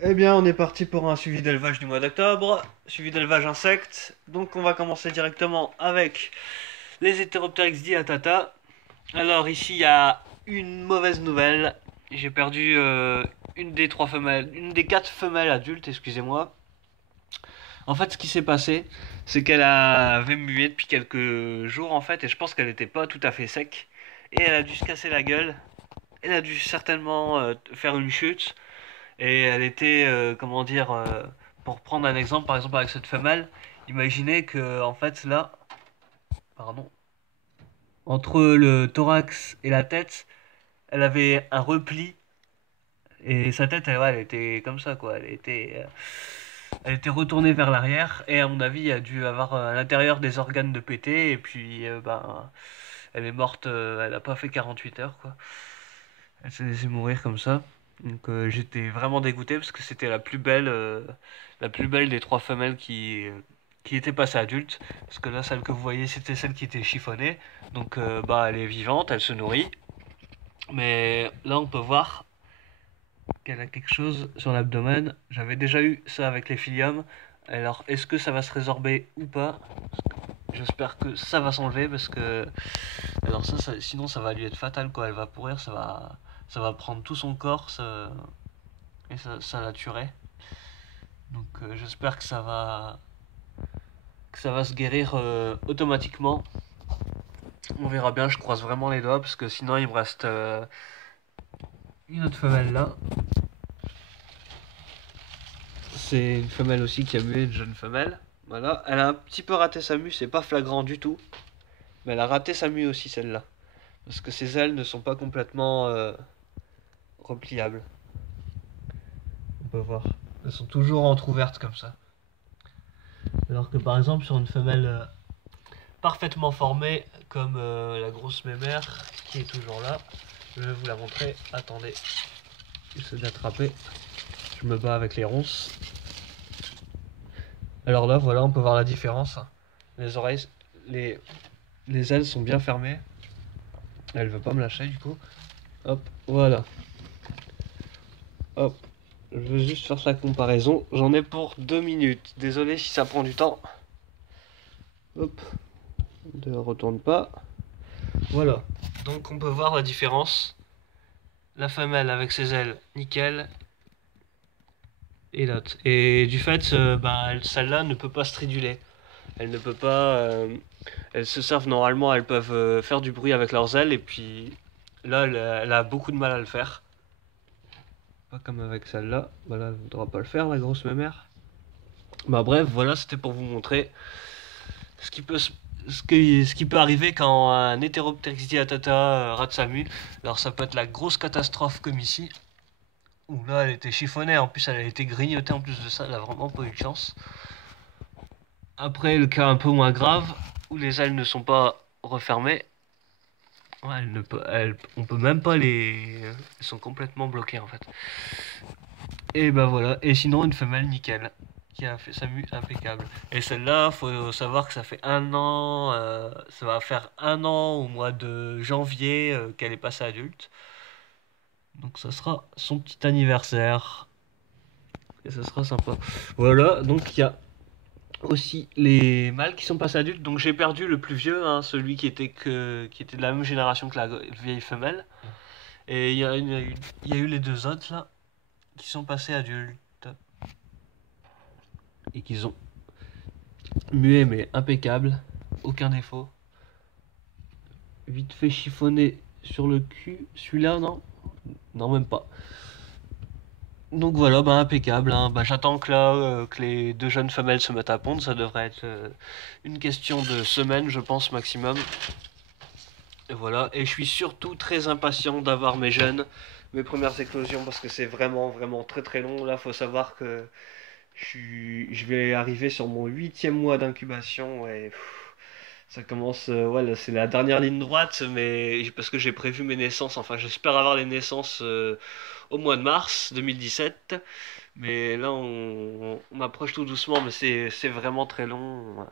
Eh bien, on est parti pour un suivi d'élevage du mois d'octobre, suivi d'élevage insectes. Donc, on va commencer directement avec les Heteropteryx diatata. Alors, ici, il y a une mauvaise nouvelle. J'ai perdu une des trois femelles, une des quatre femelles adultes, excusez-moi. En fait, ce qui s'est passé, c'est qu'elle avait mué depuis quelques jours, en fait, et je pense qu'elle n'était pas tout à fait sec. Et elle a dû se casser la gueule. Elle a dû certainement faire une chute. Et elle était, comment dire, pour prendre un exemple, par exemple avec cette femelle, imaginez que, en fait, là, pardon, entre le thorax et la tête, elle avait un repli, et sa tête, elle, ouais, elle était comme ça, quoi. Elle était retournée vers l'arrière, et à mon avis, elle a dû avoir à l'intérieur des organes de péter, et puis, ben, elle est morte, elle a pas fait 48 heures, quoi. Elle s'est laissée mourir comme ça. Donc j'étais vraiment dégoûté parce que c'était la plus belle des trois femelles qui était passée adulte. Parce que là, celle que vous voyez, c'était celle qui était chiffonnée. Donc bah elle est vivante, elle se nourrit. Mais là, on peut voir qu'elle a quelque chose sur l'abdomen. J'avais déjà eu ça avec les filiums. Alors, est-ce que ça va se résorber ou pas? J'espère que ça va s'enlever parce que alors sinon ça va lui être fatal quoi. Elle va pourrir, ça va prendre tout son corps, et ça la tuerait. Donc j'espère que ça va se guérir automatiquement. On verra bien, je croise vraiment les doigts parce que sinon il me reste une autre femelle là. C'est une femelle aussi qui a mué, une jeune femelle. Voilà, elle a un petit peu raté sa mue, c'est pas flagrant du tout, mais elle a raté sa mue aussi celle-là. Parce que ses ailes ne sont pas complètement repliables. On peut voir. Elles sont toujours entrouvertes comme ça. Alors que par exemple sur une femelle parfaitement formée comme la grosse mémère qui est toujours là, je vais vous la montrer. Attendez, j'essaie d'attraper. Je me bats avec les ronces. Alors là, voilà, on peut voir la différence. Les oreilles, les, les ailes sont bien fermées. Elle veut pas me lâcher du coup. Hop, voilà. Hop. Je veux juste faire la comparaison. J'en ai pour 2 minutes. Désolé si ça prend du temps. Hop. Ne retourne pas. Voilà. Donc on peut voir la différence. La femelle avec ses ailes, nickel. Et l'autre. Et du fait, bah, celle-là ne peut pas striduler. Elle ne peut pas. Elles se servent normalement, elles peuvent faire du bruit avec leurs ailes. Et puis là, elle a beaucoup de mal à le faire. Pas comme avec celle-là. Voilà, elle ne voudra pas le faire, la grosse mémère. Bah bref, voilà, c'était pour vous montrer ce qui peut ce qui peut arriver quand un Heteropteryx diatata rate sa mue. Alors ça peut être la grosse catastrophe comme ici. Où là elle était chiffonnée, en plus elle a été grignotée en plus de ça, elle a vraiment pas eu de chance. Après le cas un peu moins grave, où les ailes ne sont pas refermées. Ouais, on peut même pas les... Elles sont complètement bloquées en fait. Et bah voilà, et sinon une femelle nickel qui a fait sa mue impeccable. Et celle-là, faut savoir que ça fait un an, ça va faire un an au mois de janvier qu'elle est passée adulte. Donc ça sera son petit anniversaire. Et ça sera sympa. Voilà, donc il y a aussi les mâles qui sont passés adultes. Donc j'ai perdu le plus vieux, hein, celui qui était de la même génération que la vieille femelle. Et il y a eu les deux autres là, qui sont passés adultes. Et qui ont muet mais impeccable, aucun défaut. Vite fait chiffonné sur le cul, celui-là non. Non, même pas. Donc voilà, bah impeccable, hein. Bah, j'attends que là, que les deux jeunes femelles se mettent à pondre, ça devrait être une question de semaine je pense maximum. Et voilà, et je suis surtout très impatient d'avoir mes jeunes, mes premières éclosions, parce que c'est vraiment vraiment très très long. Là faut savoir que je vais arriver sur mon 8e mois d'incubation et ça commence, ouais, c'est la dernière ligne droite, mais parce que j'ai prévu mes naissances, enfin j'espère avoir les naissances au mois de mars 2017, mais là on approche tout doucement, mais c'est vraiment très long.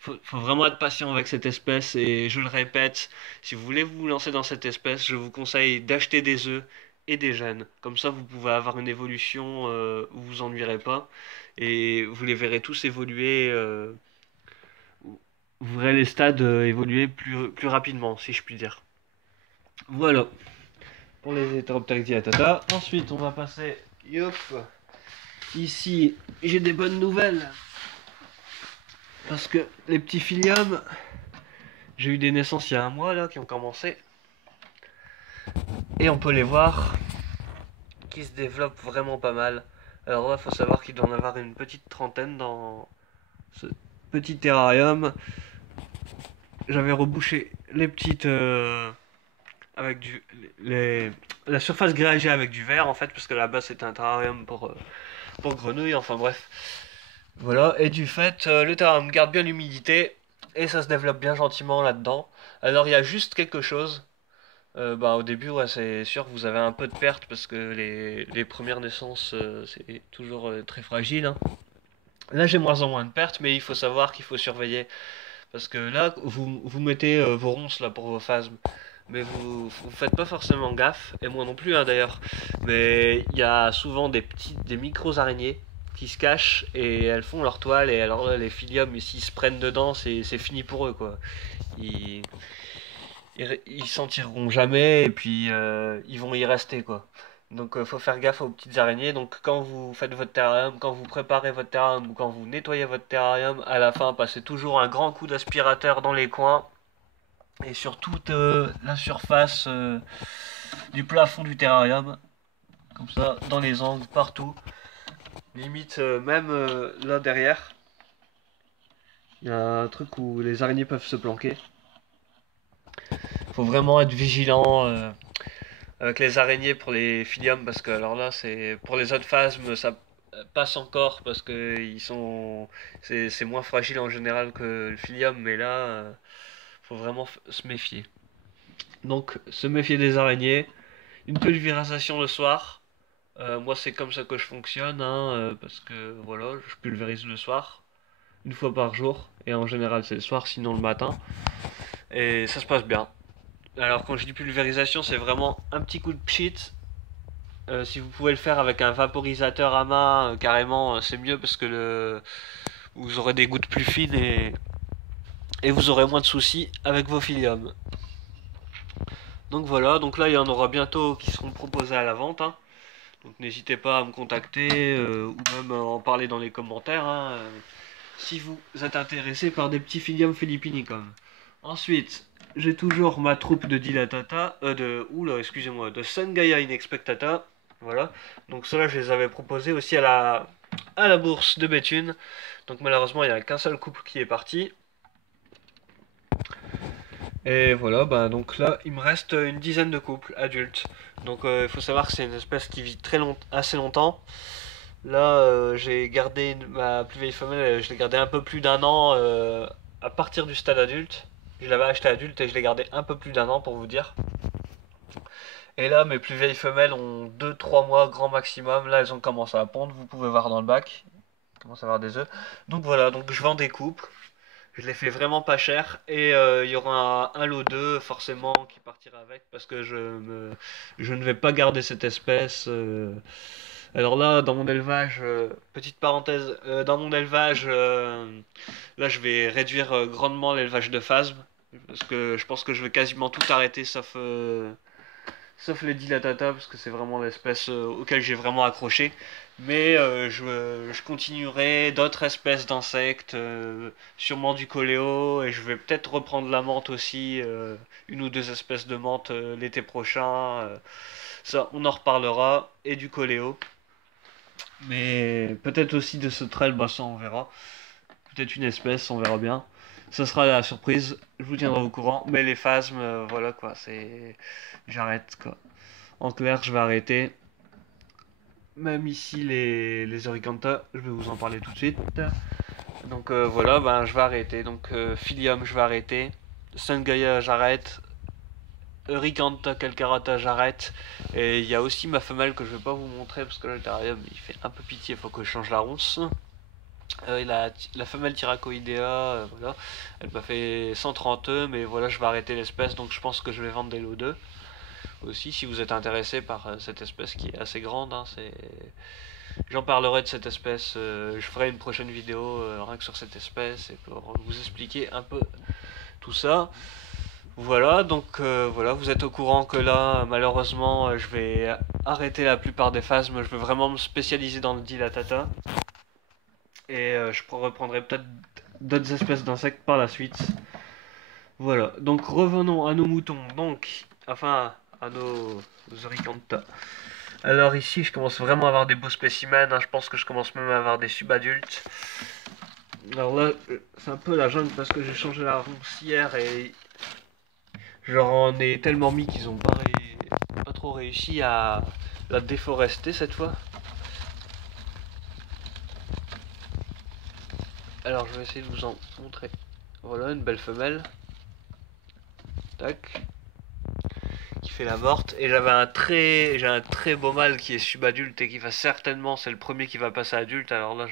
Faut vraiment être patient avec cette espèce, et je le répète, si vous voulez vous lancer dans cette espèce, je vous conseille d'acheter des œufs et des gènes. Comme ça, vous pouvez avoir une évolution où vous ennuierez pas et vous les verrez tous évoluer. Vous verrez les stades évoluer plus rapidement, si je puis dire. Voilà pour les Heteropteryx dilatata. Ensuite, on va passer. Yop. Ici, j'ai des bonnes nouvelles. Parce que les petits filiums, j'ai eu des naissances il y a un mois là qui ont commencé. Et on peut les voir qui se développent vraiment pas mal. Alors là, il faut savoir qu'il doit en avoir une petite trentaine dans ce petit terrarium. J'avais rebouché les petites avec la surface grillagée avec du verre en fait, parce que là-bas c'était un terrarium pour grenouilles, enfin bref. Voilà, et du fait, le terrarium garde bien l'humidité et ça se développe bien gentiment là-dedans. Alors il y a juste quelque chose. Au début, ouais, c'est sûr, vous avez un peu de perte parce que les premières naissances, c'est toujours très fragile, hein. Là, j'ai moins en moins de pertes, mais il faut savoir qu'il faut surveiller. Parce que là, vous mettez vos ronces là pour vos phasmes, mais vous faites pas forcément gaffe, et moi non plus hein, d'ailleurs. Mais il y a souvent des micros araignées qui se cachent et elles font leur toile, et alors là, les philiums, s'ils se prennent dedans, c'est fini pour eux quoi. Ils, ils s'en tireront jamais et puis ils vont y rester quoi. Donc faut faire gaffe aux petites araignées. Donc quand vous faites votre terrarium, quand vous préparez votre terrarium ou quand vous nettoyez votre terrarium, à la fin passez toujours un grand coup d'aspirateur dans les coins et sur toute la surface du plafond du terrarium, comme ça, dans les angles, partout. Limite même là derrière, il y a un truc où les araignées peuvent se planquer. Faut vraiment être vigilant avec les araignées pour les philiums parce que alors là c'est pour les autres phasmes ça passe encore parce que c'est moins fragile en général que le philium, mais là faut vraiment se méfier. Donc se méfier des araignées, une pulvérisation le soir. Moi c'est comme ça que je fonctionne hein, parce que voilà je pulvérise le soir une fois par jour et en général c'est le soir sinon le matin et ça se passe bien. Alors quand je dis pulvérisation, c'est vraiment un petit coup de pchit. Si vous pouvez le faire avec un vaporisateur à main, carrément, c'est mieux parce que vous aurez des gouttes plus fines et vous aurez moins de soucis avec vos philiums. Donc voilà, donc là il y en aura bientôt qui seront proposés à la vente, hein. Donc n'hésitez pas à me contacter ou même à en parler dans les commentaires hein, si vous êtes intéressé par des petits philiums philippinicum. Ensuite, j'ai toujours ma troupe de dilatata, de Sangaya inexpectata. Voilà. Donc ceux-là, je les avais proposés aussi à la bourse de Béthune. Donc malheureusement, il n'y a qu'un seul couple qui est parti. Et voilà, donc là, il me reste une dizaine de couples adultes. Donc il faut savoir que c'est une espèce qui vit assez longtemps. Là, j'ai gardé ma plus vieille femelle, je l'ai gardée un peu plus d'un an à partir du stade adulte. Je l'avais acheté adulte et je l'ai gardé un peu plus d'un an pour vous dire. Et là, mes plus vieilles femelles ont 2-3 mois grand maximum. Là, elles ont commencé à pondre. Vous pouvez voir dans le bac. Elles commencent à avoir des œufs. Donc voilà, donc je vends des couples. Je les fais vraiment pas cher. Et il y aura un lot d'œufs forcément qui partira avec. Parce que je ne vais pas garder cette espèce. Alors là, dans mon élevage, petite parenthèse, dans mon élevage, là je vais réduire grandement l'élevage de phasmes. Parce que je pense que je vais quasiment tout arrêter sauf les dilatata parce que c'est vraiment l'espèce auquel j'ai vraiment accroché. Mais je continuerai d'autres espèces d'insectes, sûrement du coléo, et je vais peut-être reprendre la menthe aussi, une ou deux espèces de menthe l'été prochain. Ça, on en reparlera, et du coléo. Mais peut-être aussi de ce trail, ça on verra. Peut-être une espèce, on verra bien. Ça sera la surprise, je vous tiendrai au courant. Mais les phasmes, voilà quoi, c'est. J'arrête quoi. En clair, je vais arrêter. Même ici, les Oricanta, je vais vous en parler tout de suite. Donc voilà, je vais arrêter. Donc Philium, je vais arrêter. Sangaya, j'arrête. Euricanta calcarata, j'arrête. Et il y a aussi ma femelle que je vais pas vous montrer parce que là, le terrarium il fait un peu pitié, il faut que je change la ronce. La femelle Thyracoidea, voilà, elle m'a fait 130 œufs, mais voilà, je vais arrêter l'espèce donc je pense que je vais vendre des lots d'œufs. aussi si vous êtes intéressé par cette espèce qui est assez grande. Hein, j'en parlerai de cette espèce, je ferai une prochaine vidéo rien que sur cette espèce et pour vous expliquer un peu tout ça. Voilà, donc voilà, vous êtes au courant que là, malheureusement, je vais arrêter la plupart des phasmes. Je vais vraiment me spécialiser dans le dilatata. Et je reprendrai peut-être d'autres espèces d'insectes par la suite. Voilà, donc revenons à nos moutons. Donc, enfin, à nos Zorichantha. Alors ici, je commence vraiment à avoir des beaux spécimens. Hein. Je pense que je commence même à avoir des subadultes. Alors là, c'est un peu la jungle parce que j'ai changé la roncière et j'en ai tellement mis qu'ils ont pas trop réussi à la déforester cette fois. Alors je vais essayer de vous en montrer. Voilà, une belle femelle. Tac. Qui fait la morte. Et j'ai un très beau mâle qui est subadulte et qui va certainement, c'est le premier qui va passer adulte. Alors là,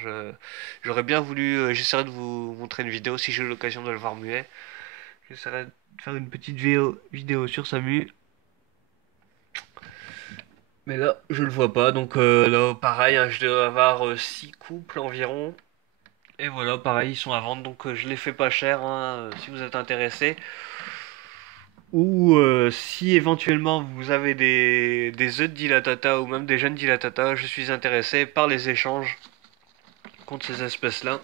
j'aurais bien voulu, j'essaierai de vous montrer une vidéo si j'ai l'occasion de le voir muet. J'essaierai de faire une petite vidéo sur sa mue. Mais là, je le vois pas. Donc là, pareil, hein, je dois avoir 6 couples environ. Et voilà, pareil, ils sont à vendre. Donc je les fais pas cher hein, si vous êtes intéressé. Ou si éventuellement vous avez des œufs de dilatata ou même des jeunes dilatata, je suis intéressé par les échanges contre ces espèces-là.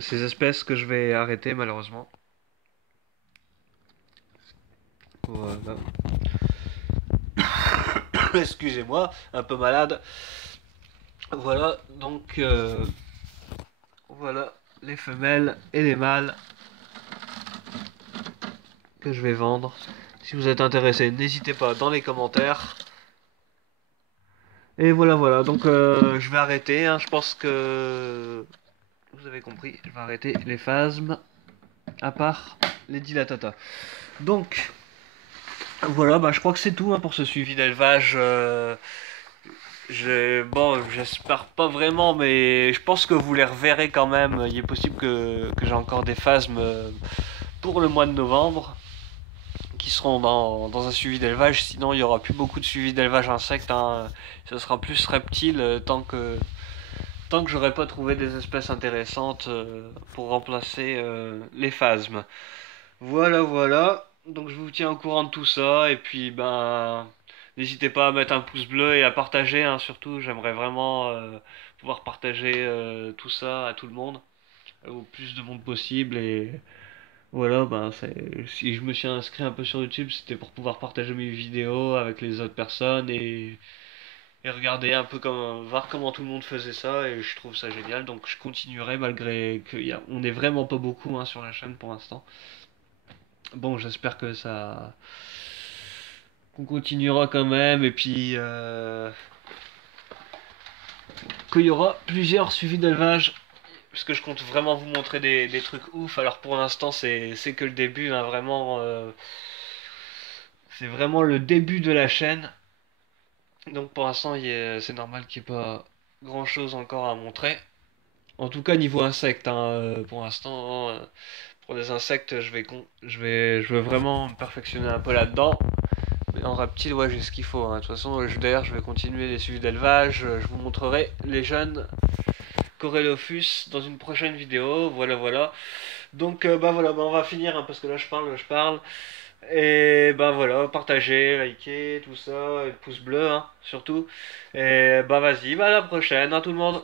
Ces espèces que je vais arrêter malheureusement. Voilà. Excusez-moi, un peu malade. Voilà, donc voilà les femelles et les mâles que je vais vendre. Si vous êtes intéressé, n'hésitez pas dans les commentaires. Et voilà, voilà. Donc je vais arrêter. Hein. Je pense que vous avez compris. Je vais arrêter les phasmes à part les dilatata. Donc voilà, bah je crois que c'est tout hein, pour ce suivi d'élevage. Bon, j'espère pas vraiment, mais je pense que vous les reverrez quand même. Il est possible que j'ai encore des phasmes pour le mois de novembre qui seront dans un suivi d'élevage. Sinon, il y aura plus beaucoup de suivi d'élevage insectes. Hein. Ce sera plus reptile tant que j'aurai pas trouvé des espèces intéressantes pour remplacer les phasmes. Voilà, voilà. Donc je vous tiens au courant de tout ça. Et puis, ben, n'hésitez pas à mettre un pouce bleu et à partager. Hein, surtout, j'aimerais vraiment pouvoir partager tout ça à tout le monde, au plus de monde possible. Et voilà, ben, si je me suis inscrit un peu sur YouTube, c'était pour pouvoir partager mes vidéos avec les autres personnes et regarder un peu voir comment tout le monde faisait ça. Et je trouve ça génial. Donc je continuerai malgré on est vraiment pas beaucoup hein, sur la chaîne pour l'instant. Bon, j'espère que qu'on continuera quand même et puis qu'il y aura plusieurs suivis d'élevage parce que je compte vraiment vous montrer des trucs ouf. Alors pour l'instant c'est que le début hein, vraiment c'est vraiment le début de la chaîne. Donc pour l'instant c'est normal qu'il n'y ait pas grand chose encore à montrer. En tout cas niveau insectes hein, pour l'instant pour les insectes je vais vraiment me perfectionner un peu là-dedans. Mais en reptile, ouais, j'ai ce qu'il faut. Hein. De toute façon, d'ailleurs, je vais continuer les suivis d'élevage. Je vous montrerai les jeunes Corelophus dans une prochaine vidéo. Voilà, voilà. Donc, bah voilà, bah, on va finir hein, parce que là, je parle. Et bah voilà, partagez, likez, tout ça, et pouce bleu, hein, surtout. Et bah vas-y, bah à la prochaine, hein, tout le monde.